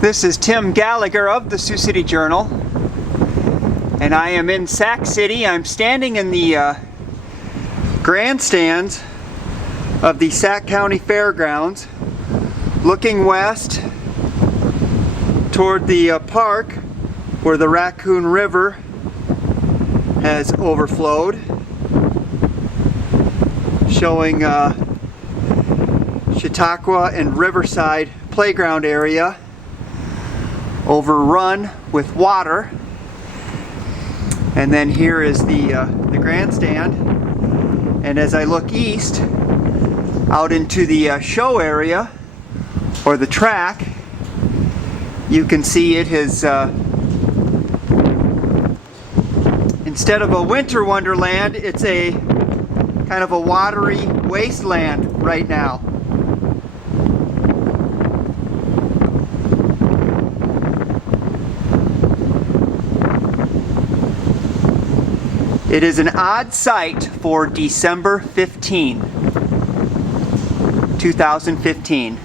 This is Tim Gallagher of the Sioux City Journal, and I am in Sac City. I'm standing in the grandstands of the Sac County Fairgrounds, looking west toward the park where the Raccoon River has overflowed, showing Chautauqua and Riverside playground area overrun with water. And then here is the grandstand, and as I look east out into the show area or the track, you can see it has instead of a winter wonderland, it's a kind of a watery wasteland right now. It is an odd sight for December 15, 2015.